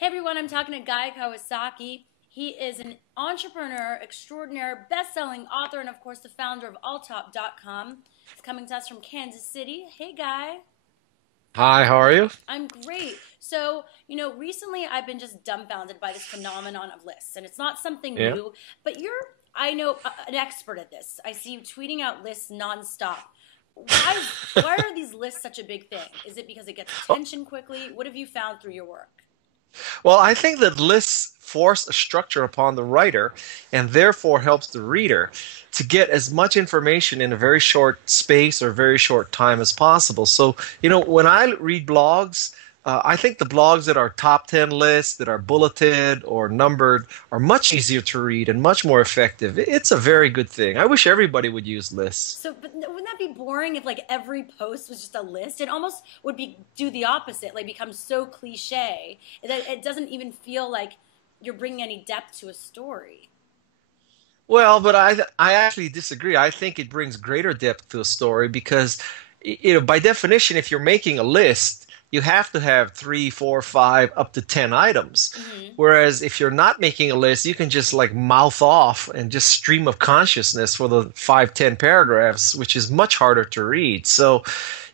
Hey everyone, I'm talking to Guy Kawasaki. He is an entrepreneur extraordinaire, best-selling author, and of course the founder of alltop.com. He's coming to us from Kansas City. Hey Guy. Hi, how are you? I'm great. So, recently I've been just dumbfounded by this phenomenon of lists, and it's not something Yeah. new, but I know, an expert at this. I see you tweeting out lists nonstop. Why are these lists such a big thing? Is it because it gets Oh, attention quickly? What have you found through your work? well, I think that lists force a structure upon the writer and therefore helps the reader to get as much information in a very short space or very short time as possible. So, when I read blogs, I think the blogs that are top 10 lists, that are bulleted or numbered, are much easier to read and much more effective. It's a very good thing. I wish everybody would use lists. So, but wouldn't that be boring if like every post was just a list? It almost would be do the opposite, like become so cliche that it doesn't even feel like you're bringing any depth to a story. Well, but I actually disagree. I think it brings greater depth to a story because, by definition, if you're making a list, you have to have three, four, five, up to 10 items. Hmm. Whereas if you're not making a list, you can just like mouth off and just stream of consciousness for the 5, 10 paragraphs, which is much harder to read. So,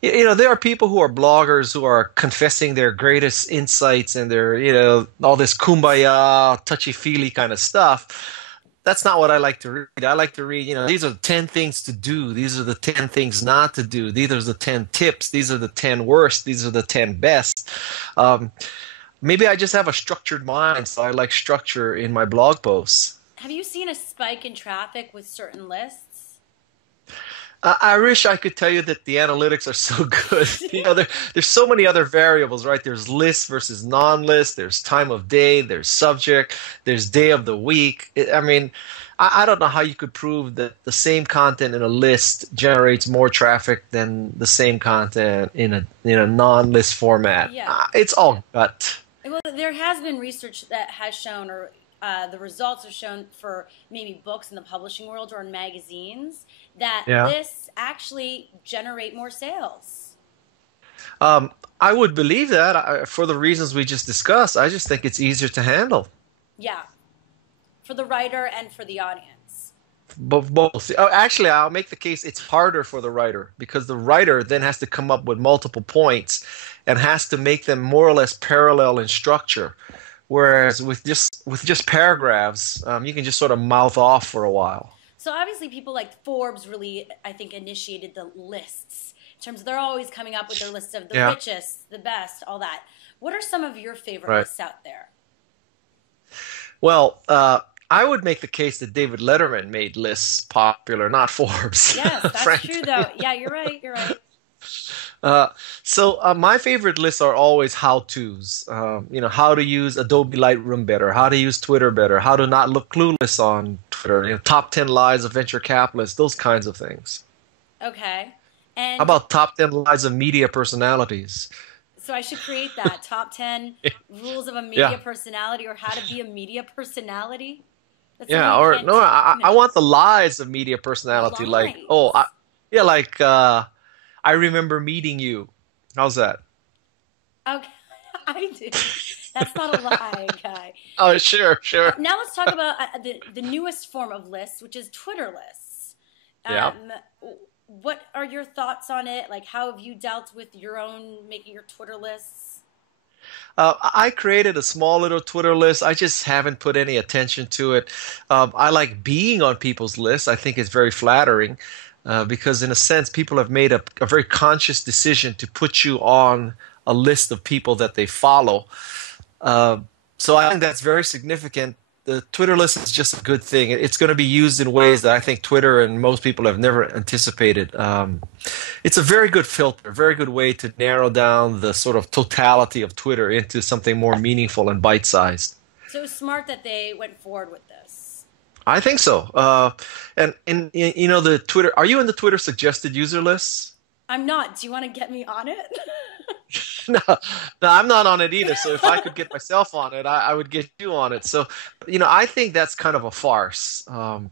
there are people who are bloggers who are confessing their greatest insights and their, all this kumbaya, touchy-feely kind of stuff. That's not what I like to read. I like to read, these are the 10 things to do. These are the 10 things not to do. These are the 10 tips. These are the 10 worst. These are the 10 best. Um, Maybe I just have a structured mind, so I like structure in my blog posts. Have you seen a spike in traffic with certain lists? I wish I could tell you that the analytics are so good. There's so many other variables, right? There's list versus non-list. There's time of day. There's subject. There's day of the week. I mean, I don't know how you could prove that the same content in a list generates more traffic than the same content in a non-list format. Yeah. It's all gut. Well, there has been research that has shown, or the results have shown for maybe books in the publishing world or in magazines, that Yeah. lists actually generate more sales. I would believe that for the reasons we just discussed. I just think it's easier to handle. Yeah, for the writer and for the audience. Both. Oh, actually, I'll make the case it's harder for the writer because the writer then has to come up with multiple points and has to make them more or less parallel in structure. Whereas with just paragraphs, you can just sort of mouth off for a while. So obviously, people like Forbes really, I think, initiated the lists. In terms of they're always coming up with their list of the Yeah, richest, the best, all that. What are some of your favorite right. lists out there? Well, I would make the case that David Letterman made lists popular, not Forbes, Yes, that's true, frankly. though. Yeah, you're right. You're right. Uh, so my favorite lists are always how-tos. How to use Adobe Lightroom better, how to use Twitter better, how to not look clueless on Twitter, top 10 lies of venture capitalists, those kinds of things. Okay. How And about top 10 lies of media personalities? so I should create that top 10 rules of a media Yeah, personality or how to be a media personality. That's something yeah. you Or can't no, teach. I want the lies of media personality. Like, Lies. yeah, like I remember meeting you. How's that? Okay, I do. That's not a lie, guy. Oh, sure, sure. Now let's talk about the newest form of lists, which is Twitter lists. Yeah. Um, what are your thoughts on it? Like, how have you dealt with your own making your Twitter lists? I created a small little Twitter list. I just haven't put any attention to it. I like being on people's lists. I think it's very flattering because, in a sense, people have made a very conscious decision to put you on a list of people that they follow. Uh, so I think that's very significant. The Twitter list is just a good thing. It's going to be used in ways that I think Twitter and most people have never anticipated. It's a very good filter, a very good way to narrow down the sort of totality of Twitter into something more meaningful and bite-sized. So it was smart that they went forward with this. I think so. And the Twitter. Are you in the Twitter suggested user lists? I'm not. Do you want to get me on it? No, no, I'm not on it either. So if I could get myself on it, I would get you on it. So, I think that's kind of a farce. Hmm.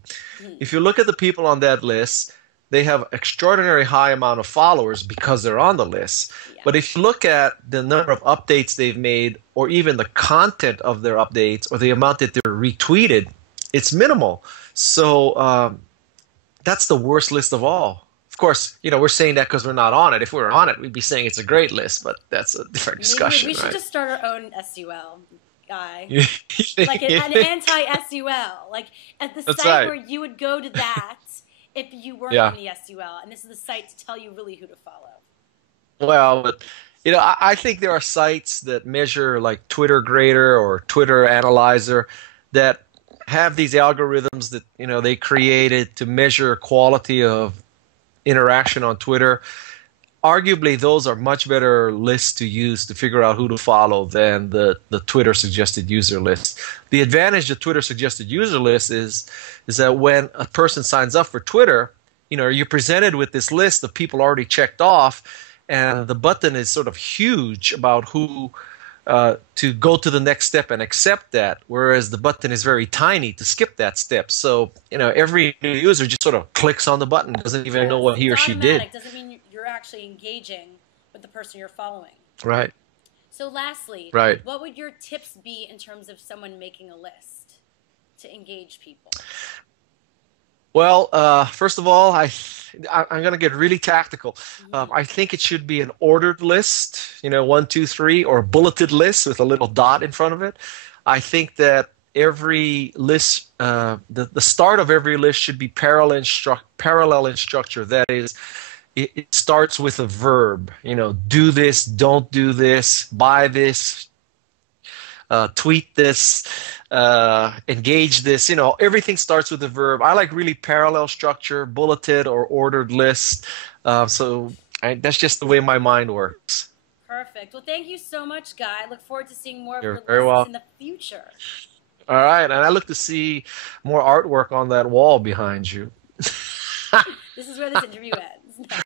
If you look at the people on that list, they have extraordinary high amount of followers because they're on the list. Yeah. But if you look at the number of updates they've made, or even the content of their updates, or the amount that they're retweeted, it's minimal. So that's the worst list of all. Of course, we're saying that because we're not on it. If we were on it, we'd be saying it's a great list, but that's a different discussion. We should right? just start our own SUL guy. Like an anti-SUL. Like at the That's site right. where you would go to that if you weren't Yeah. on the SUL. And this is the site to tell you really who to follow. But I think there are sites that measure like Twitter Grader or Twitter Analyzer that have these algorithms that they created to measure quality of interaction on Twitter. Arguably, those are much better lists to use to figure out who to follow than the Twitter suggested user list. The advantage of Twitter suggested user list is that when a person signs up for Twitter, you're presented with this list of people already checked off, and the button is sort of huge about who to go to the next step and accept that, whereas the button is very tiny to skip that step. So every new user just sort of clicks on the button, doesn't even know what he or she did. Doesn't mean you're actually engaging with the person you're following. Right. So lastly, Right. what would your tips be in terms of someone making a list to engage people? Well, first of all, I'm going to get really tactical. I think it should be an ordered list, 1, 2, 3, or a bulleted list with a little dot in front of it. I think that every list, the start of every list should be parallel in structure. That is, it starts with a verb. Do this, don't do this, buy this, tweet this, engage this. Everything starts with a verb. I like really parallel structure, bulleted or ordered lists. That's just the way my mind works. Perfect. Well, thank you so much, Guy. I look forward to seeing more of your very lists well. in the future. All right, and I look to see more artwork on that wall behind you. This is where this interview ends.